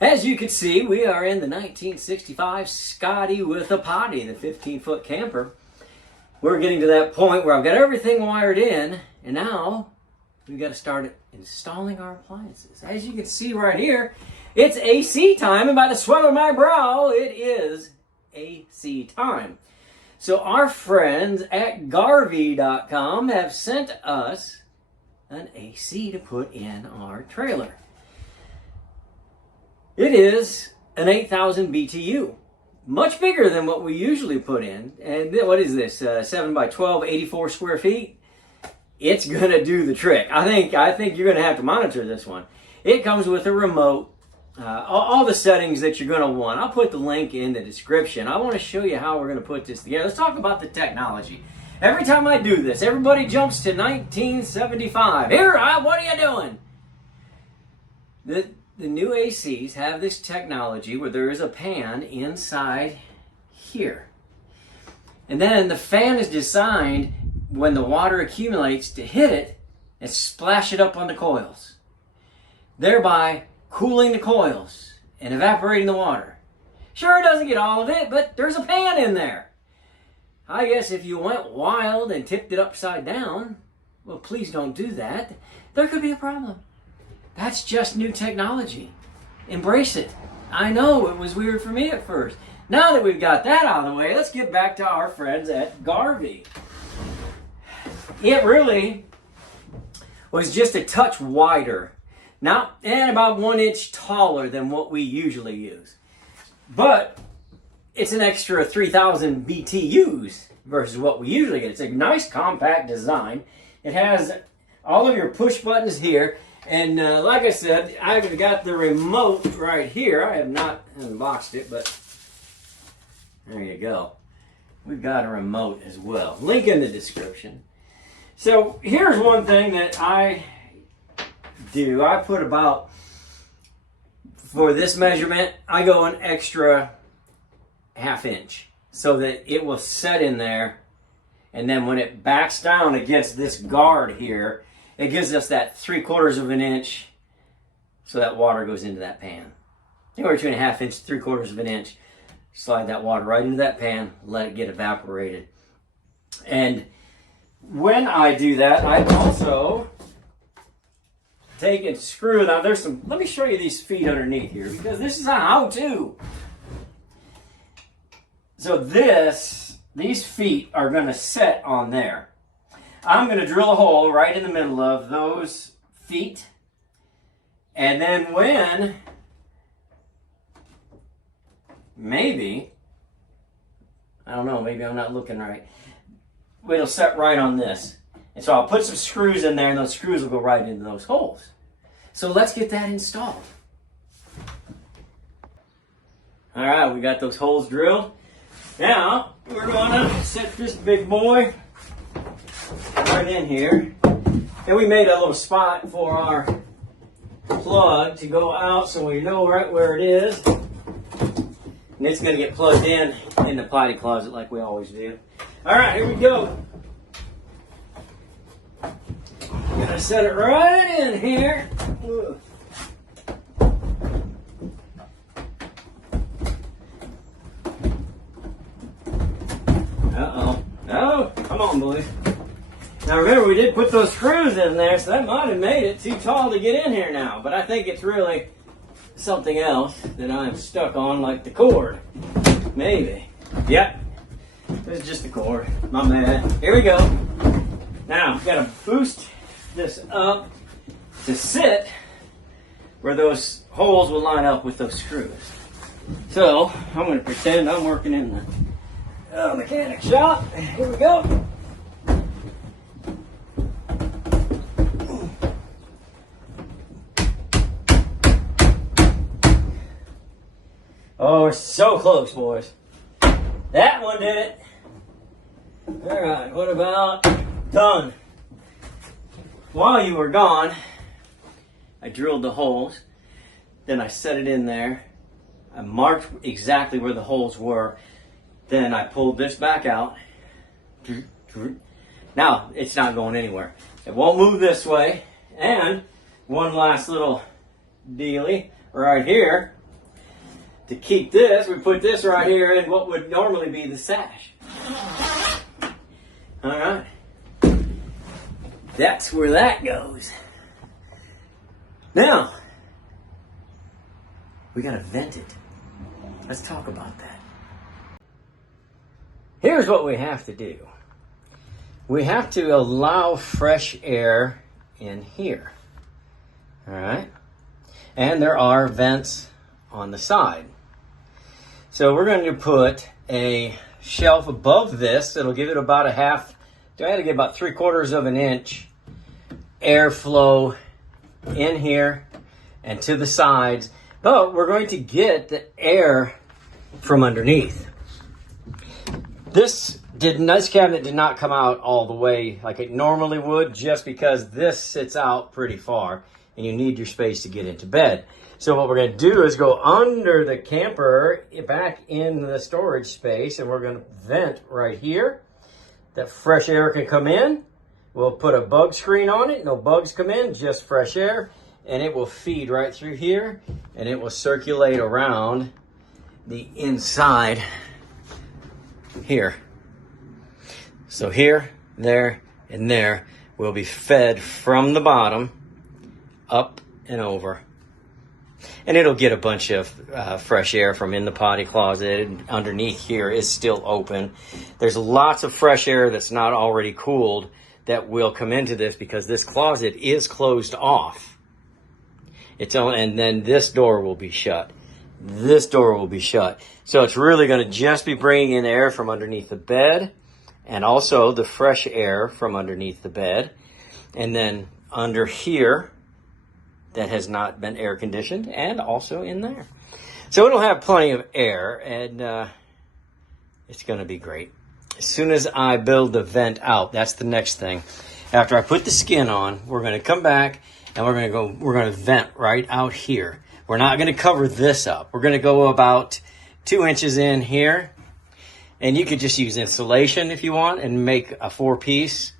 As you can see, we are in the 1965 Scotty with a potty, the 15-foot camper. We're getting to that point where I've got everything wired in, and now we've got to start installing our appliances. As you can see right here, it's AC time, and by the sweat of my brow, it is AC time. So our friends at GARVEE.com have sent us an AC to put in our trailer. It is an 8,000 BTU, much bigger than what we usually put in. And what is this, 7 by 12, 84 square feet? It's gonna do the trick. I think you're gonna have to monitor this one. It comes with a remote, all the settings that you're gonna want. I'll put the link in the description. I wanna show you how we're gonna put this together. Let's talk about the technology. Every time I do this, everybody jumps to 1975. Here, what are you doing? The new ACs have this technology where there is a pan inside here. And then the fan is designed when the water accumulates to hit it and splash it up on the coils, thereby cooling the coils and evaporating the water. Sure, it doesn't get all of it, but there's a pan in there. I guess if you went wild and tipped it upside down, well, please don't do that. There could be a problem. That's just new technology. Embrace it. I know it was weird for me at first. Now that we've got that out of the way, let's get back to our friends at GARVEE. It really was just a touch wider, now, and about 1 inch taller than what we usually use. But it's an extra 3,000 BTUs versus what we usually get. It's a nice compact design. It has all of your push buttons here. And like I said, I've got the remote right here. I have not unboxed it, but there you go. We've got a remote as well. Link in the description. So here's one thing that I do. I put about, for this measurement, I go an extra ½ inch so that it will set in there. And then when it backs down against this guard here, it gives us that 3/4 of an inch so that water goes into that pan. Anywhere between ½ inch to 3/4 of an inch. Slide that water right into that pan, let it get evaporated. And when I do that, I also take and screw. Now there's some, let me show you these feet underneath here because this is a how-to. So these feet are gonna set on there. I'm going to drill a hole right in the middle of those feet. And then when, maybe, I don't know, maybe I'm not looking right. It'll set right on this. And so I'll put some screws in there and those screws will go right into those holes. So let's get that installed. All right, we got those holes drilled. Now, we're going to set this big boy right in here, and we made a little spot for our plug to go out so we know right where it is, and it's going to get plugged in the potty closet like we always do. All right, here we go. Gonna set it right in here. Uh-oh. Oh, come on, boys. Now remember, we did put those screws in there, so that might have made it too tall to get in here now. But I think it's really something else that I'm stuck on, like the cord. Maybe. Yep. It's just the cord. My bad. Here we go. Now, I've got to boost this up to sit where those holes will line up with those screws. So, I'm going to pretend I'm working in the mechanic shop. Here we go. Oh, we're so close, boys. That one did it. All right, what about done? While you were gone, I drilled the holes. Then I set it in there. I marked exactly where the holes were. Then I pulled this back out. Now, it's not going anywhere. It won't move this way. And one last little dealie right here. to keep this, we put this right here in what would normally be the sash. All right. That's where that goes. Now, we gotta vent it. Let's talk about that. Here's what we have to do. We have to allow fresh air in here. All right? And there are vents on the side. So we're going to put a shelf above this. It'll give it about I had to get about 3/4 of an inch airflow in here and to the sides. But we're going to get the air from underneath. This cabinet did not come out all the way like it normally would, just because this sits out pretty far and you need your space to get into bed. So what we're going to do is go under the camper back in the storage space, and we're going to vent right here. That fresh air can come in. We'll put a bug screen on it. No bugs come in, just fresh air. And it will feed right through here, and it will circulate around the inside here. So here, there, and there will be fed from the bottom up and over. And it'll get a bunch of fresh air from in the potty closet. And underneath here is still open. There's lots of fresh air that's not already cooled that will come into this because this closet is closed off. And then this door will be shut. This door will be shut. So it's really going to just be bringing in air from underneath the bed, and also the fresh air from underneath the bed. And then under here, that has not been air conditioned, and also in there. So it'll have plenty of air, and it's going to be great. As soon as I build the vent out, that's the next thing. After I put the skin on, we're going to come back and we're going to vent right out here. We're not going to cover this up. We're going to go about 2 inches in here, and you could just use insulation if you want and make a 4-piece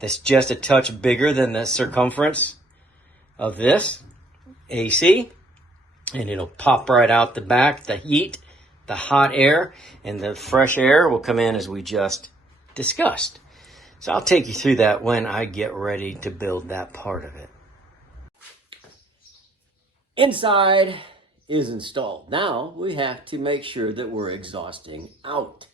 that's just a touch bigger than the circumference of this AC, and it'll pop right out the back. The heat, the hot air, and the fresh air will come in as we just discussed. So I'll take you through that when I get ready to build that part of it. Inside is installed. Now we have to make sure that we're exhausting out.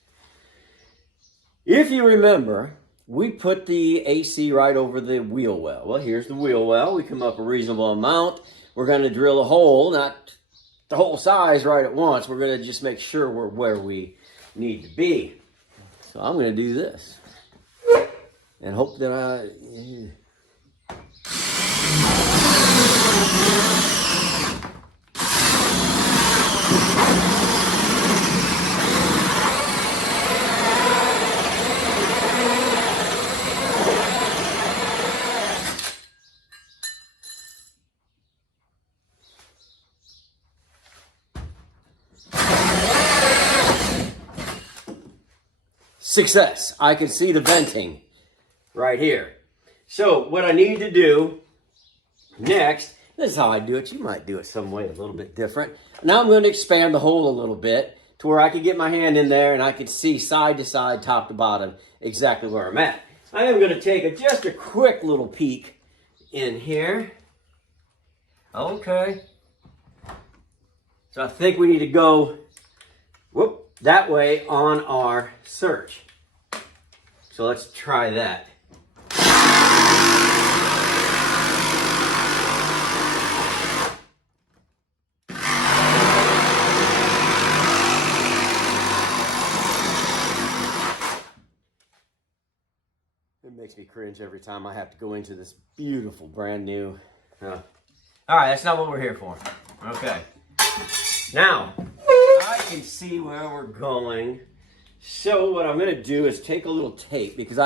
If you remember, we put the AC right over the wheel well. Well, here's the wheel well. We come up a reasonable amount. We're going to drill a hole, not the whole size right at once. We're going to just make sure we're where we need to be. So I'm going to do this and hope that success. I can see the venting right here. So what I need to do next, this is how I do it. You might do it some way a little bit different. Now I'm going to expand the hole a little bit to where I can get my hand in there and I can see side to side, top to bottom, exactly where I'm at. I am going to take just a quick little peek in here. Okay. So I think we need to go that way on our search. So let's try that. It makes me cringe every time I have to go into this beautiful brand new. All right, that's not what we're here for. Okay. Now, I can see where we're going. So what I'm going to do is take a little tape, because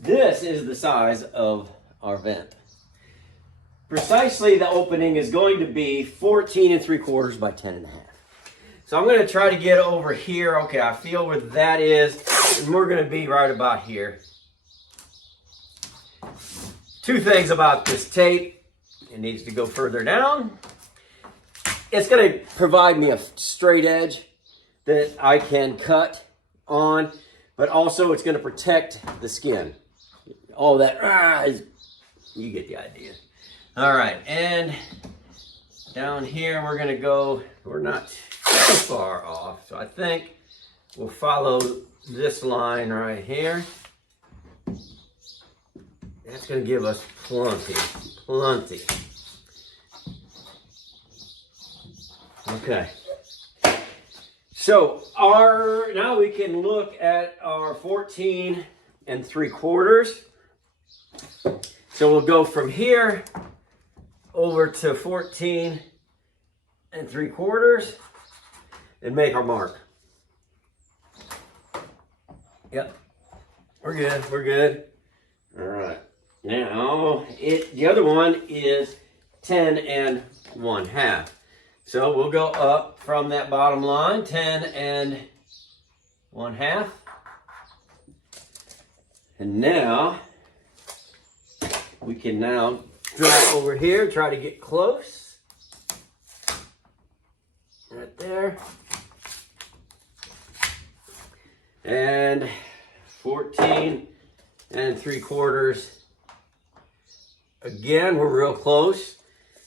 this is the size of our vent. Precisely the opening is going to be 14 3/4 by 10 1/2. So I'm going to try to get over here. Okay, I feel where that is, and we're going to be right about here. Two things about this tape. It needs to go further down. it's going to provide me a straight edge that I can cut on, but also it's going to protect the skin. All that, you get the idea. All right, and down here we're going to go, we're not too far off, so I think we'll follow this line right here. That's going to give us plenty. Okay. So now we can look at our 14 3/4. So we'll go from here over to 14 3/4 and make our mark. Yep, we're good. All right. Now, the other one is 10 1/2. So we'll go up from that bottom line, 10 1/2. And now, we can now drag over here, try to get close. Right there. And 14 3/4. Again, we're real close,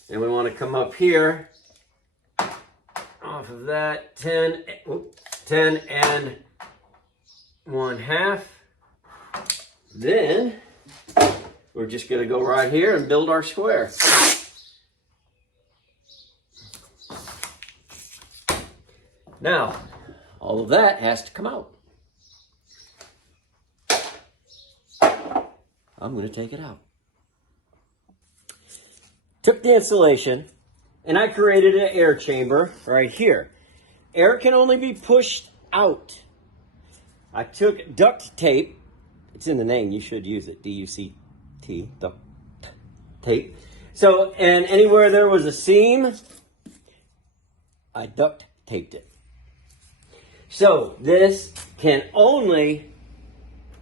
and we want to come up here off of that 10 1/2. Then we're just going to go right here and build our square. Now, all of that has to come out. I'm going to take it out. Took the insulation, and I created an air chamber right here. Air can only be pushed out. I took duct tape. It's in the name. You should use it. D-U-C-T, duct tape. So, and anywhere there was a seam, I duct taped it. So, this can only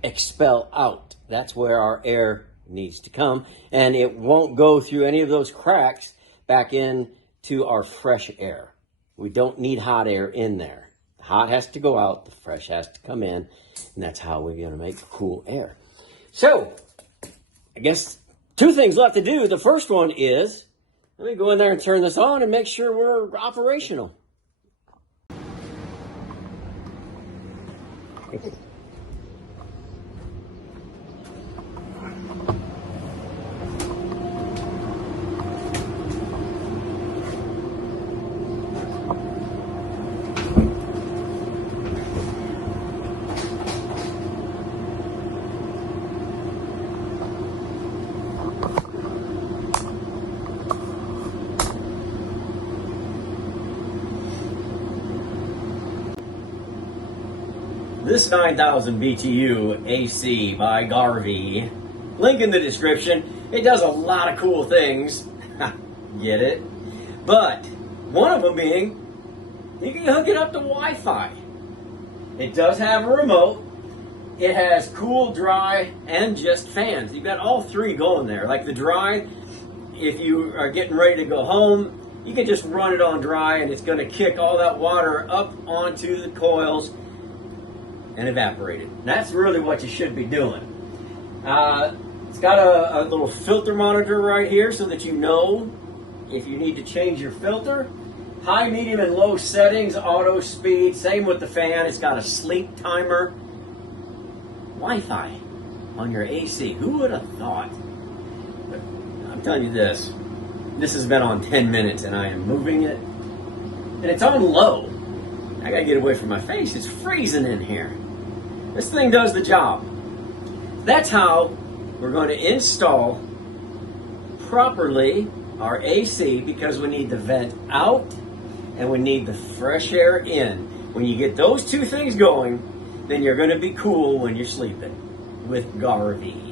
expel out. That's where our air needs to come, and it won't go through any of those cracks back into our fresh air. We don't need hot air in there. The hot has to go out, the fresh has to come in, and that's how we're going to make cool air. So, I guess 2 things left to do. The first one is, let me go in there and turn this on and make sure we're operational. This 9,000 BTU AC by GARVEE, link in the description. It does a lot of cool things, get it? But one of them being, you can hook it up to Wi-Fi. It does have a remote. It has cool, dry, and just fans. You've got all 3 going there. Like the dry, if you are getting ready to go home, you can just run it on dry and it's going to kick all that water up onto the coils and evaporate it. That's really what you should be doing. It's got a little filter monitor right here so that you know if you need to change your filter. High, medium, and low settings, auto speed, same with the fan. It's got a sleep timer. Wi-Fi on your AC. Who would have thought? But I'm telling you this has been on 10 minutes and I am moving it. And it's on low. I gotta get away from my face. It's freezing in here. This thing does the job. That's how we're going to install properly our AC, because we need the vent out and we need the fresh air in. When you get those 2 things going, then you're going to be cool when you're sleeping with GARVEE.